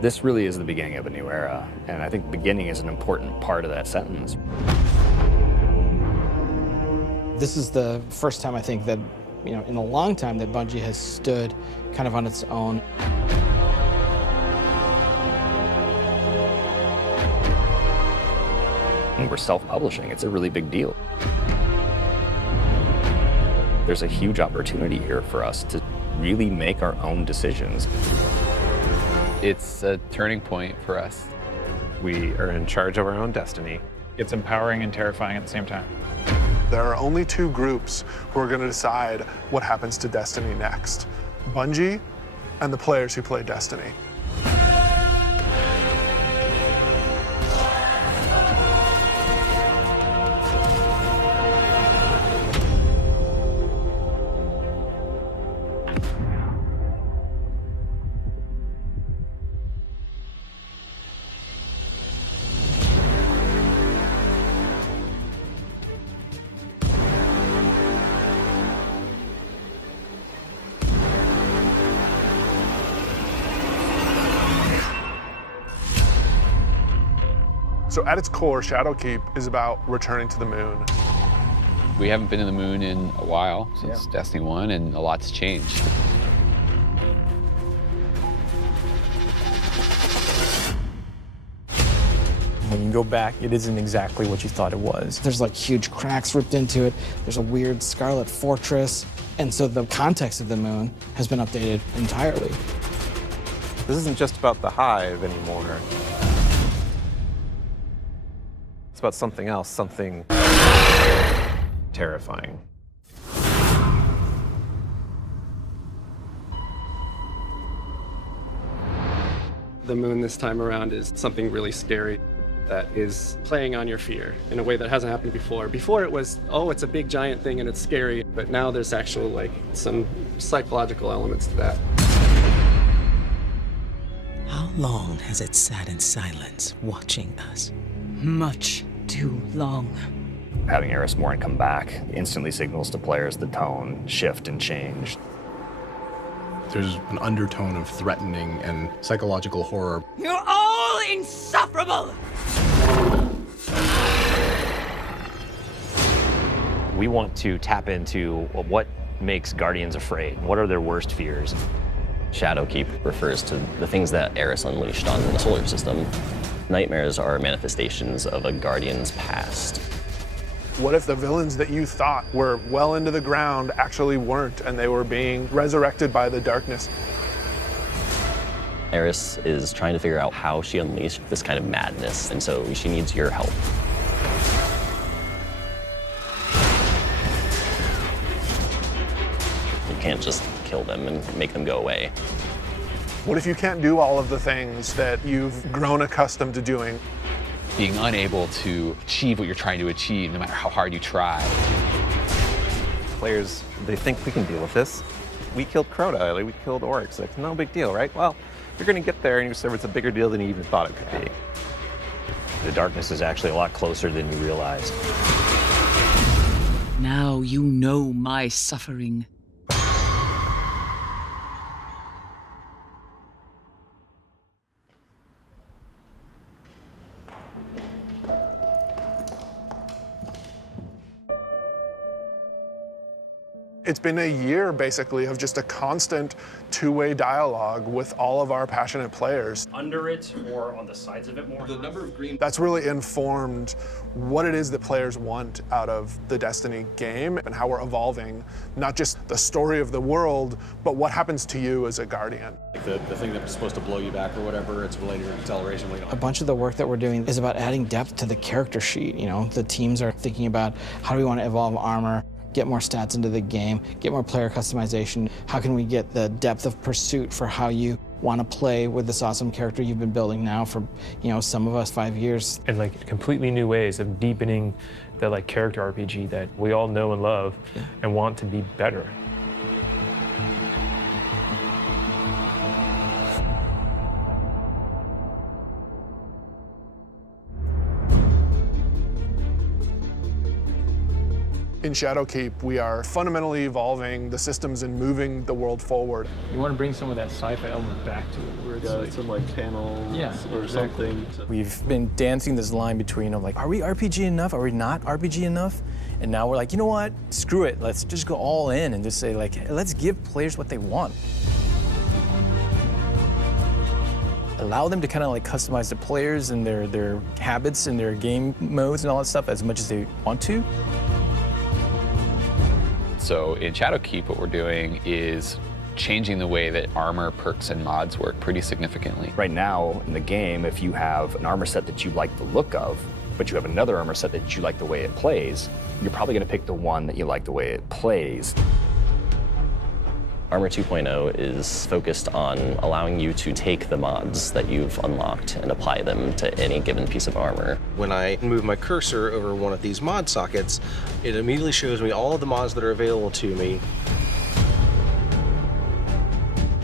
This really is the beginning of a new era, and I think beginning is an important part of that sentence. This is the first time I think that, in a long time that Bungie has stood kind of on its own. And we're self-publishing. It's a really big deal. There's a huge opportunity here for us to really make our own decisions. It's a turning point for us. We are in charge of our own destiny. It's empowering and terrifying at the same time. There are only two groups who are going to decide what happens to Destiny next: Bungie and the players who play Destiny. So at its core, Shadowkeep is about returning to the moon. We haven't been in the moon in a while, since Destiny 1, and a lot's changed. When you go back, it isn't exactly what you thought it was. There's like huge cracks ripped into it. There's a weird scarlet fortress. And so the context of the moon has been updated entirely. This isn't just about the hive anymore. It's about something else, something terrifying. The moon this time around is something really scary that is playing on your fear in a way that hasn't happened before. Before it was, oh, it's a big giant thing and it's scary, but now there's actual some psychological elements to that. How long has it sat in silence, watching us? Much too long. Having Eris Morn come back instantly signals to players the tone shift and change. There's an undertone of threatening and psychological horror. You're all insufferable! We want to tap into what makes Guardians afraid. What are their worst fears? Shadowkeep refers to the things that Eris unleashed on the solar system. Nightmares are manifestations of a Guardian's past. What if the villains that you thought were well into the ground actually weren't, and they were being resurrected by the darkness? Eris is trying to figure out how she unleashed this kind of madness, and so she needs your help. You can't just kill them and make them go away. What if you can't do all of the things that you've grown accustomed to doing? Being unable to achieve what you're trying to achieve, no matter how hard you try. Players, they think we can deal with this. We killed Crota, we killed orcs. No big deal, right? Well, you're gonna get there and you discover it's a bigger deal than you even thought it could be. The darkness is actually a lot closer than you realized. Now you know my suffering. It's been a year, basically, of just a constant two-way dialogue with all of our passionate players. Under it or on the sides of it more? The number of green... That's really informed what it is that players want out of the Destiny game and how we're evolving, not just the story of the world, but what happens to you as a Guardian. Like the thing that's supposed to blow you back or whatever, it's related to acceleration. A bunch of the work that we're doing is about adding depth to the character sheet. The teams are thinking about how do we want to evolve armor, get more stats into the game, get more player customization. How can we get the depth of pursuit for how you want to play with this awesome character you've been building now for, some of us 5 years. And completely new ways of deepening the character RPG that we all know and love and want to be better. In Shadowkeep, we are fundamentally evolving the systems and moving the world forward. You want to bring some of that sci-fi element back to it, where it's like some like panels or exactly. something. We've been dancing this line between like, are we RPG enough? Are we not RPG enough? And now we're like, you know what? Screw it. Let's just go all in and just say like, hey, let's give players what they want. Allow them to kind of like customize the players and their habits and their game modes and all that stuff as much as they want to. So in Shadowkeep, what we're doing is changing the way that armor, perks, and mods work pretty significantly. Right now in the game, if you have an armor set that you like the look of, but you have another armor set that you like the way it plays, you're probably going to pick the one that you like the way it plays. Armor 2.0 is focused on allowing you to take the mods that you've unlocked and apply them to any given piece of armor. When I move my cursor over one of these mod sockets, it immediately shows me all of the mods that are available to me.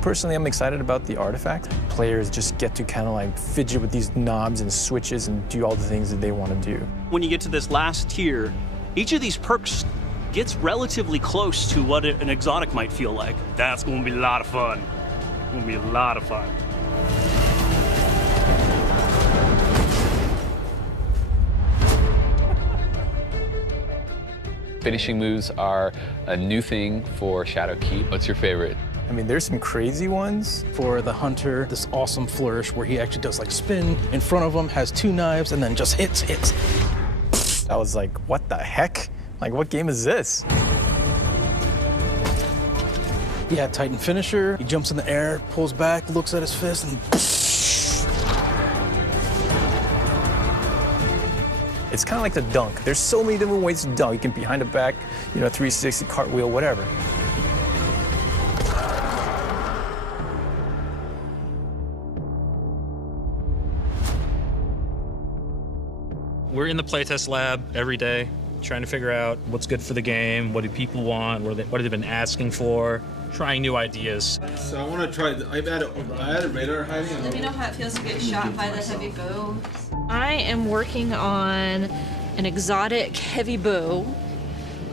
Personally, I'm excited about the artifact. Players just get to kind of like fidget with these knobs and switches and do all the things that they want to do. When you get to this last tier, each of these perks gets relatively close to what an exotic might feel like. That's going to be a lot of fun. It's going to be a lot of fun. Finishing moves are a new thing for Shadowkeep. What's your favorite? I mean, there's some crazy ones. For the hunter, this awesome flourish where he actually does like spin in front of him, has 2 knives, and then just hits. I was like, what the heck? Like, what game is this? Yeah, Titan finisher. He jumps in the air, pulls back, looks at his fist, and It's kind of like the dunk. There's so many different ways to dunk. You can behind the back, 360, cartwheel, whatever. We're in the playtest lab every day, trying to figure out what's good for the game, what do people want, what have they been asking for, trying new ideas. So I want to try, I added radar hiding. Let me know how it feels to get shot by the heavy bow. I am working on an exotic heavy bow,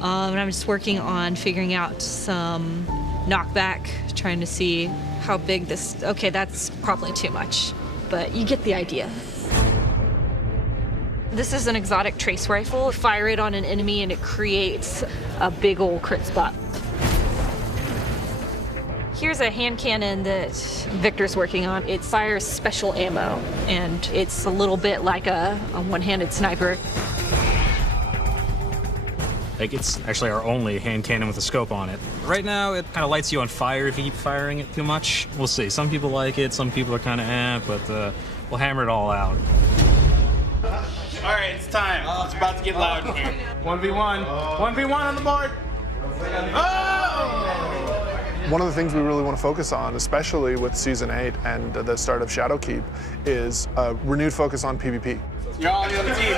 and I'm just working on figuring out some knockback, trying to see how big this, okay, that's probably too much, but you get the idea. This is an exotic trace rifle. Fire it on an enemy and it creates a big old crit spot. Here's a hand cannon that Victor's working on. It fires special ammo, and it's a little bit like a one-handed sniper. Like, it's actually our only hand cannon with a scope on it. Right now, it kind of lights you on fire if you keep firing it too much. We'll see. Some people like it, some people are kind of but we'll hammer it all out. All right, it's time. It's about to get loud in here. 1v1. 1v1 on the board. Oh! One of the things we really want to focus on, especially with Season 8 and the start of Shadowkeep, is a renewed focus on PvP. You're all on the other team.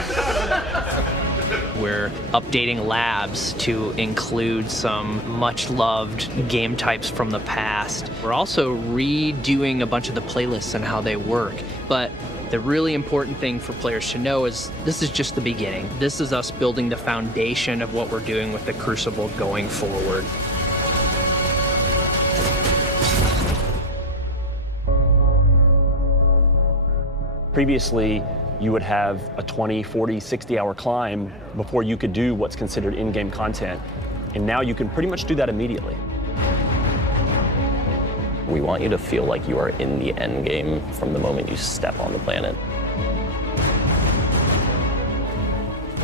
We're updating labs to include some much-loved game types from the past. We're also redoing a bunch of the playlists and how they work. But the really important thing for players to know is this is just the beginning. This is us building the foundation of what we're doing with the Crucible going forward. Previously, you would have a 20, 40, 60-hour climb before you could do what's considered in-game content. And now you can pretty much do that immediately. We want you to feel like you are in the end game from the moment you step on the planet.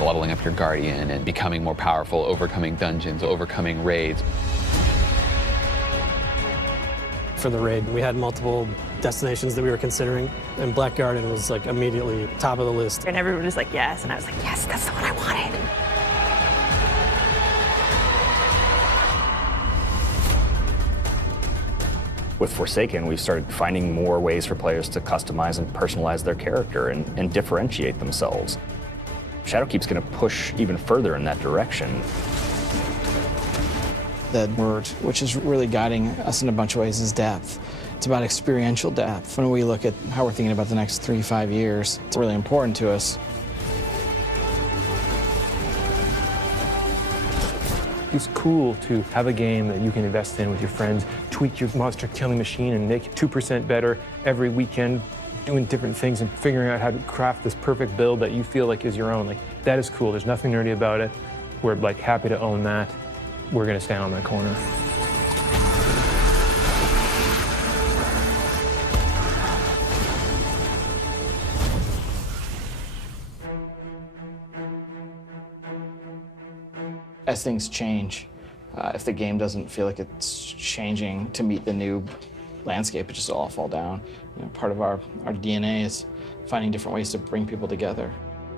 Leveling up your Guardian and becoming more powerful, overcoming dungeons, overcoming raids. For the raid, we had multiple destinations that we were considering, and Black Garden was like immediately top of the list. And everyone was like, yes, and I was like, yes, that's the one I wanted. With Forsaken, we've started finding more ways for players to customize and personalize their character and differentiate themselves. Shadowkeep's going to push even further in that direction. The word, which is really guiding us in a bunch of ways, is depth. It's about experiential depth. When we look at how we're thinking about the next 3-5 years, it's really important to us. It's cool to have a game that you can invest in with your friends, tweak your monster killing machine and make it 2% better every weekend, doing different things and figuring out how to craft this perfect build that you feel like is your own. Like, that is cool. There's nothing nerdy about it. We're like happy to own that. We're gonna stand on that corner. As things change, if the game doesn't feel like it's changing to meet the new landscape, it just all fall down. You know, part of our DNA is finding different ways to bring people together.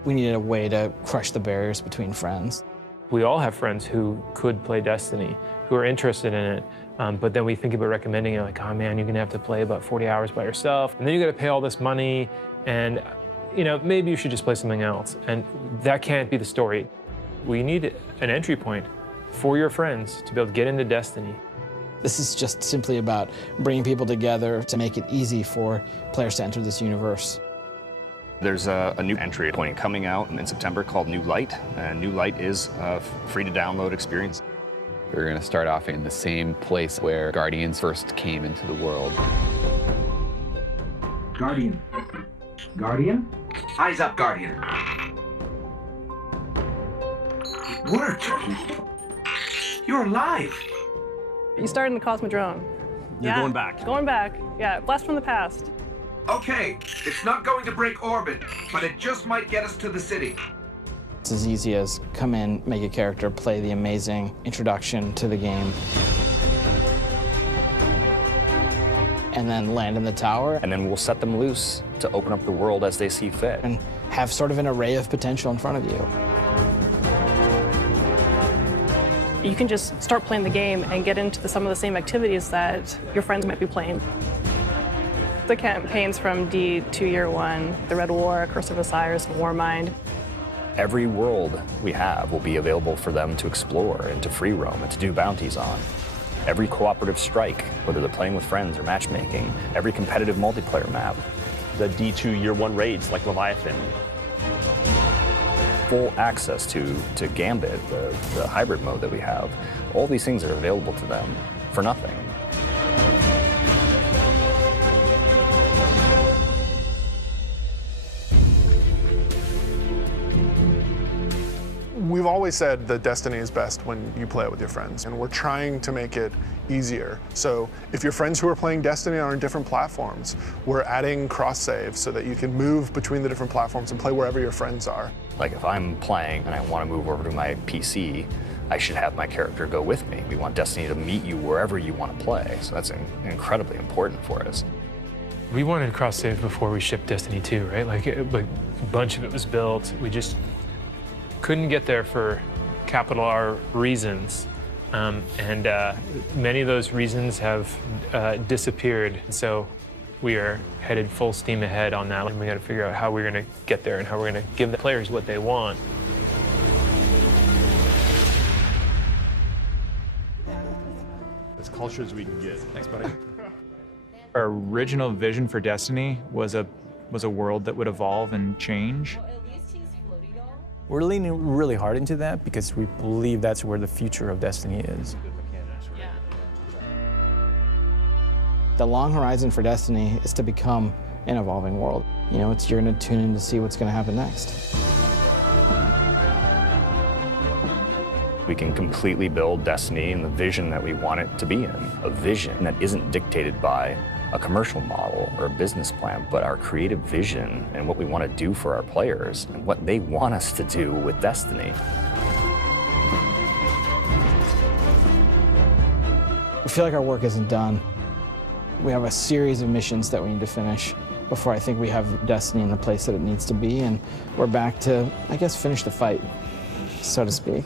We needed a way to crush the barriers between friends. We all have friends who could play Destiny, who are interested in it, but then we think about recommending it like, oh man, you're gonna have to play about 40 hours by yourself, and then you gotta pay all this money, and you know, maybe you should just play something else. And that can't be the story. We need an entry point for your friends to be able to get into Destiny. This is just simply about bringing people together to make it easy for players to enter this universe. There's a new entry point coming out in September called New Light, and New Light is a free-to-download experience. We're going to start off in the same place where Guardians first came into the world. Guardian. Guardian? Eyes up, Guardian. It worked. You're alive. You started in the Cosmodrome. You're going back. Going back. Yeah, blast from the past. Okay, it's not going to break orbit, but it just might get us to the city. It's as easy as come in, make a character, play the amazing introduction to the game, and then land in the tower. And then we'll set them loose to open up the world as they see fit. And have sort of an array of potential in front of you. You can just start playing the game and get into some of the same activities that your friends might be playing. The campaigns from D to Year 1, the Red War, Curse of Osiris, Warmind. Every world we have will be available for them to explore and to free roam and to do bounties on. Every cooperative strike, whether they're playing with friends or matchmaking, every competitive multiplayer map. The D2 Year 1 raids like Leviathan. Full access to Gambit, the hybrid mode that we have. All these things are available to them for nothing. We've always said that Destiny is best when you play it with your friends, and we're trying to make it easier. So if your friends who are playing Destiny are on different platforms, we're adding cross-save so that you can move between the different platforms and play wherever your friends are. Like if I'm playing and I want to move over to my PC, I should have my character go with me. We want Destiny to meet you wherever you want to play, so that's incredibly important for us. We wanted cross-save before we shipped Destiny 2, right? Like a bunch of it was built. We just couldn't get there for capital R reasons. Many of those reasons have disappeared. So we are headed full steam ahead on that. And we got to figure out how we're going to get there and how we're going to give the players what they want. As culture as we can get. Thanks, buddy. Our original vision for Destiny was a world that would evolve and change. We're leaning really hard into that because we believe that's where the future of Destiny is. The long horizon for Destiny is to become an evolving world. You know, you're going to tune in to see what's going to happen next. We can completely build Destiny in the vision that we want it to be in. A vision that isn't dictated by a commercial model or a business plan, but our creative vision and what we want to do for our players and what they want us to do with Destiny. We feel like our work isn't done. We have a series of missions that we need to finish before I think we have Destiny in the place that it needs to be, and we're back to, I guess, finish the fight, so to speak.